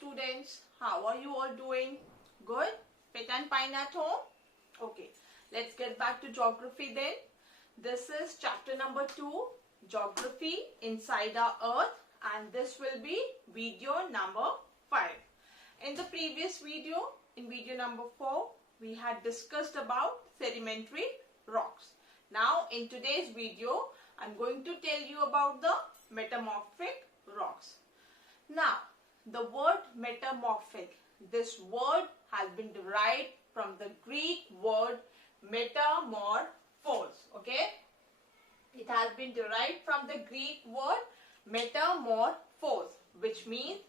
students, how are you all doing? Good? Fit and fine at home? Okay, let's get back to geography then. This is chapter number 2, Geography Inside Our Earth, and this will be video number 5. In the previous video, in video number 4, we had discussed about sedimentary rocks. Now in today's video, I'm going to tell you about the metamorphic rocks. Now, the word metamorphic, this word has been derived from the Greek word metamorphos, okay? It has been derived from the Greek word metamorphos, which means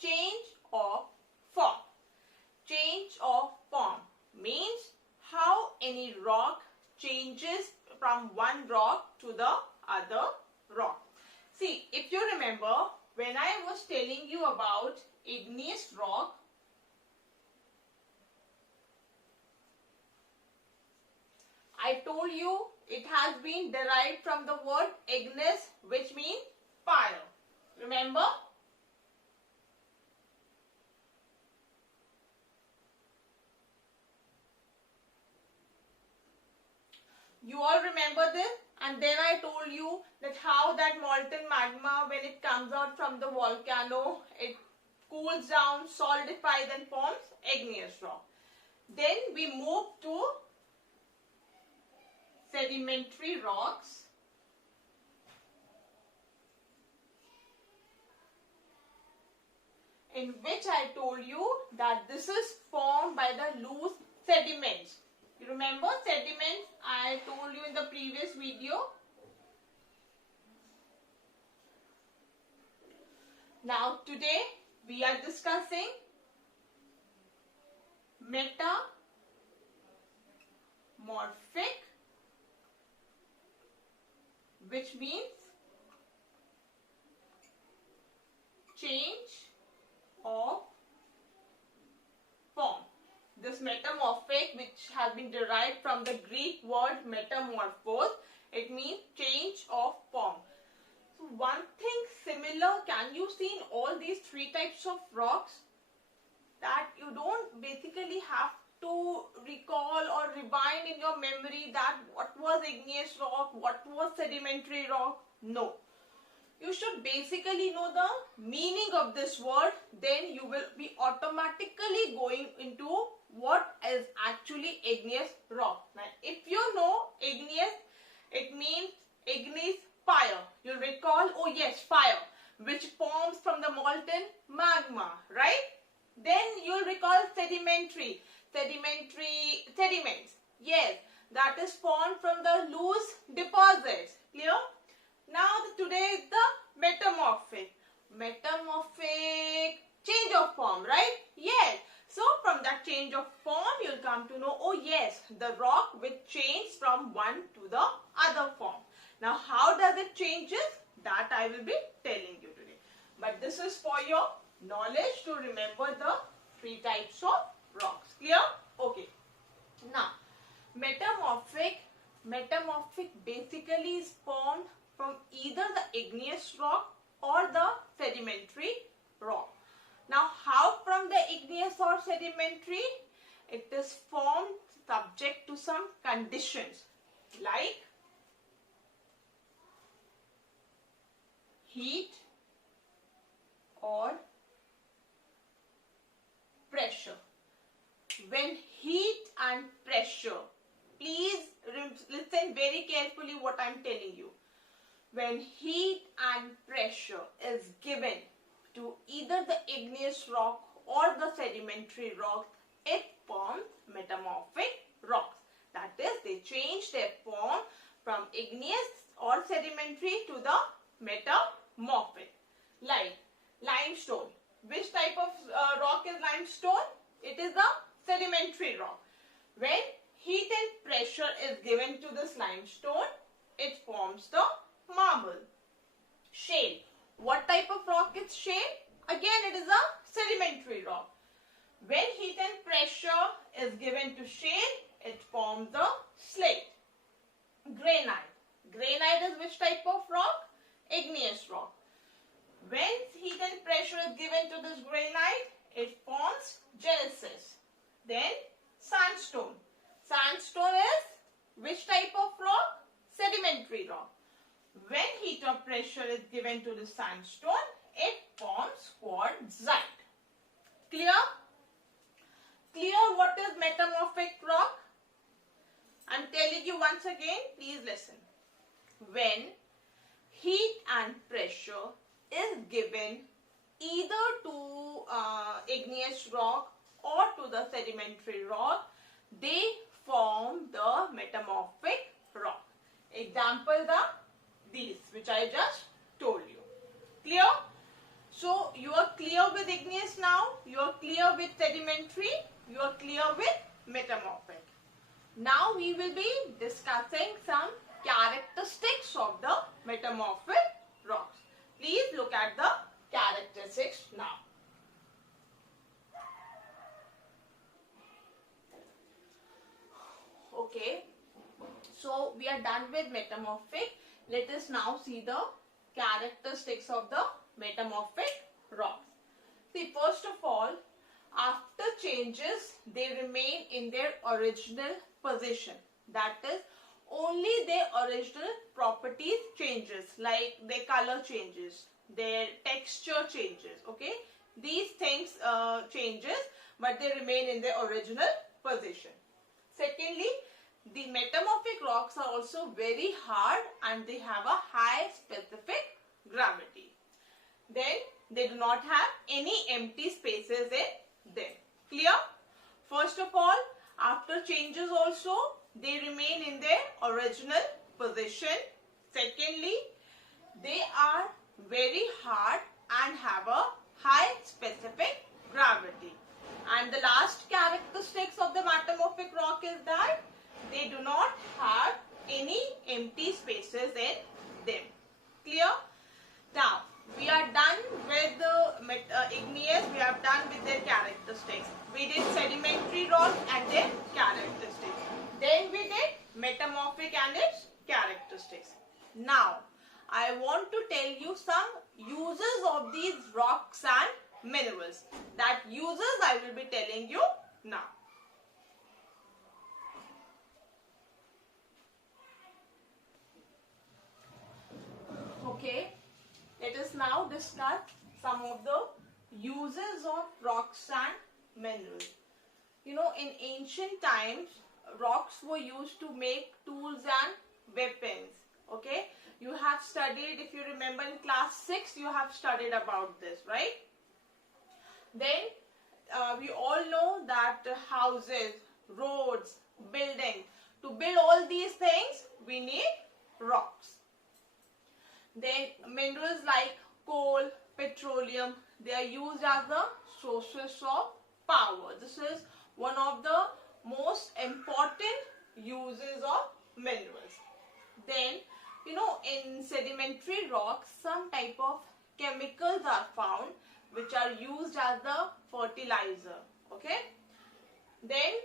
change of form. Change of form means how any rock changes from one rock to the other rock. See, if you remember, when I was telling you about igneous rock, I told you it has been derived from the word ignis, which means fire. Remember? You all remember this? And then I told you that how that molten magma, when it comes out from the volcano, it cools down, solidifies and forms igneous rock. Then we move to sedimentary rocks. In which I told you that this is formed by the loose sediments. You remember sediments? I told you in the previous video. Now today we are discussing metamorphic which means change of form. This metamorphic, which has been derived from the Greek word metamorphos, it means change of form. So one thing similar can you see in all these three types of rocks, that you don't basically have to recall or rewind in your memory that what was igneous rock, what was sedimentary rock. No. You should basically know the meaning of this word, then you will be automatically going into what is actually igneous rock. Now, if you know igneous, it means ignis, fire. You'll recall, oh yes, fire, which forms from the molten magma, right? Then you'll recall sedimentary, sediments. Yes, that is formed from the loose deposits. Clear? Now today is the metamorphic change of form, right? Yes. So from that change of form, you'll come to know, oh yes, the rock which changes from one to the other form. Now how does it changes? That I will be telling you today. But this is for your knowledge to remember the three types of rocks. Clear? Okay. Now, metamorphic basically is formed from either the igneous rock or the sedimentary rock. Now, how from the igneous or sedimentary? It is formed subject to some conditions like heat or pressure. When heat and pressure, please listen very carefully what I am telling you. When heat and pressure is given to either the igneous rock or the sedimentary rock, it forms metamorphic rocks. That is, they change their form from igneous or sedimentary to the metamorphic. Like limestone. Which type of rock is limestone? It is a sedimentary rock. When heat and pressure is given to this limestone, it forms the marble. Shale. What type of rock is shale? Again, it is a sedimentary rock. When heat and pressure is given to shale, it forms the slate. Granite. Granite is which type of rock? Igneous rock. When heat and pressure is given to this granite, it forms genesis. Then sandstone. Sandstone is which type of rock? Sedimentary rock. When heat or pressure is given to the sandstone, it forms quartzite. Clear? Clear what is metamorphic rock? I'm telling you once again, please listen. When heat and pressure is given either to igneous rock or to the sedimentary rock, they form the metamorphic rock. Examples are these which I just told you. Clear? So you are clear with igneous now, you are clear with sedimentary, you are clear with metamorphic. Now we will be discussing some characteristics of the metamorphic rocks. Please look at the characteristics now. Okay, so we are done with metamorphic. Let us now see the characteristics of the metamorphic rocks. See, first of all, after changes, they remain in their original position. That is, only their original properties changes, like their color changes, their texture changes. Okay, these things changes, but they remain in their original position. Secondly, the metamorphic rocks are also very hard and they have a high specific gravity. Then they do not have any empty spaces in them. Clear? First of all, after changes also, they remain in their original position. Secondly, they are very hard and have a high specific gravity. And the last characteristics of the metamorphic rock is that they do not have any empty spaces in them. Clear? Now, we are done with the igneous, we are done with their characteristics. We did sedimentary rock and their characteristics. Then we did metamorphic and its characteristics. Now, I want to tell you some uses of these rocks and minerals. That uses I will be telling you now. Okay, let us now discuss some of the uses of rocks and minerals. You know, in ancient times, rocks were used to make tools and weapons. Okay, you have studied, if you remember in class 6, you have studied about this, right? Then we all know that houses, roads, buildings, to build all these things, we need rocks. Then minerals like coal, petroleum, they are used as the sources of power. This is one of the most important uses of minerals. Then, you know, in sedimentary rocks, some type of chemicals are found which are used as the fertilizer. Okay. Then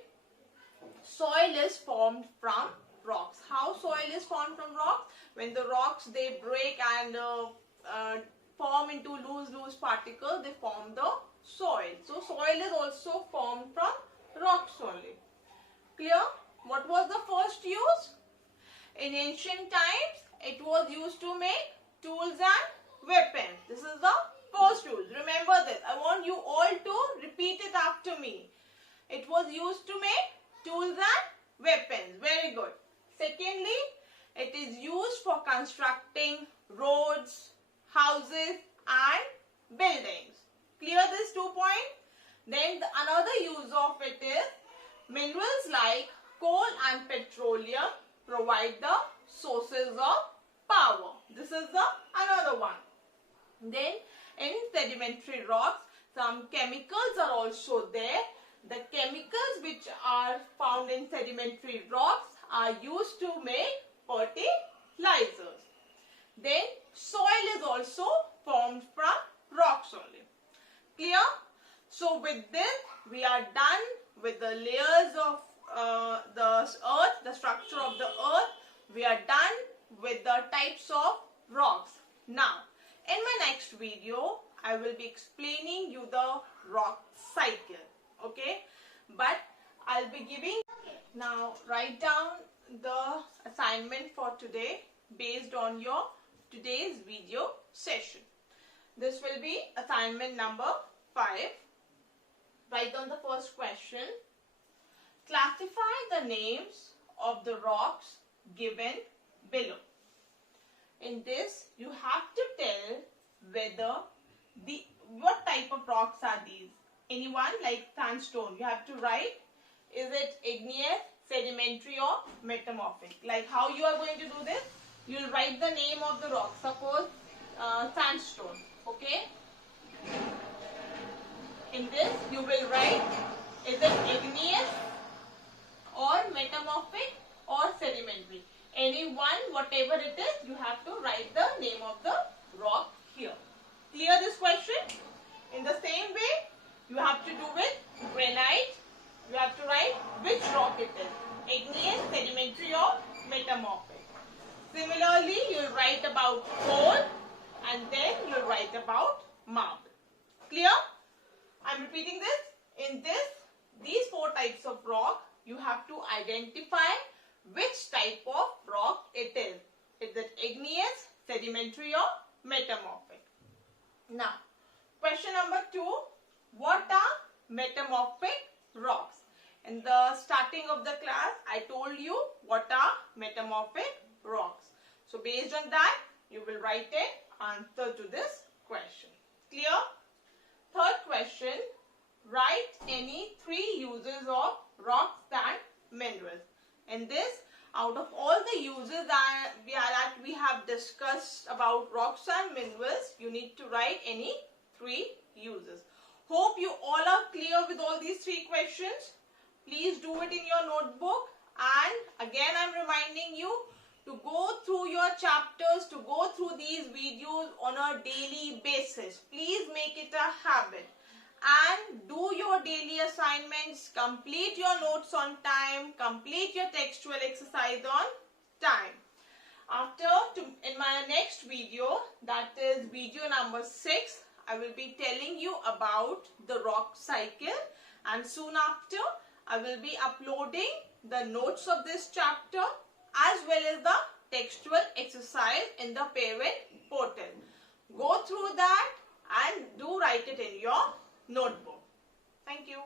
soil is formed from rocks. How soil is formed from rocks? When the rocks, they break and form into loose particles, they form the soil. So soil is also formed from rocks only. Clear? What was the first use? In ancient times, it was used to make tools and weapons. This is the first use. Remember this. I want you all to repeat it after me. It was used to make tools and weapons. Very good. Secondly, it is used for constructing roads, houses and buildings. Clear these 2 points? Then another use of it is minerals like coal and petroleum provide the sources of power. This is the another one. Then in sedimentary rocks, some chemicals are also there. The chemicals which are found in sedimentary rocks are used to make fertilizers. Then soil is also formed from rocks only. Clear? So with this, we are done with the layers of the earth, the structure of the earth. We are done with the types of rocks. Now, in my next video, I will be explaining you the rocks cycle. Okay, but I'll be giving now. Write down the assignment for today based on your today's video session. This will be assignment number 5. Write down the first question. Classify the names of the rocks given below. In this, you have to tell whether what type of rocks are these. Anyone, like sandstone, you have to write, is it igneous, sedimentary or metamorphic? Like how you are going to do this? You will write the name of the rock. Suppose sandstone. Okay. In this, you will write, is it igneous or metamorphic or sedimentary? Any one, whatever it is, you have to write the name of the rock here. Clear this question? In the same way, you have to do with granite. You have to write which rock it is. Igneous, sedimentary or metamorphic. Similarly, you will write about coal and then you will write about marble. Clear? I am repeating this. In these 4 types of rock, you have to identify which type of rock it is. Is it igneous, sedimentary or metamorphic? Now, question number 2. What are metamorphic rocks? In the starting of the class, I told you what are metamorphic rocks. So, based on that, you will write an answer to this question. Clear? Third question. Write any 3 uses of rocks and minerals. In this, out of all the uses that we have discussed about rocks and minerals, you need to write any 3 uses. Hope you all are clear with all these 3 questions. Please do it in your notebook, and again I am reminding you to go through your chapters, to go through these videos on a daily basis. Please make it a habit and do your daily assignments, complete your notes on time, complete your textual exercise on time. In my next video, that is video number 6, I will be telling you about the rock cycle, and soon after I will be uploading the notes of this chapter as well as the textual exercise in the parent portal. Go through that and do write it in your notebook. Thank you.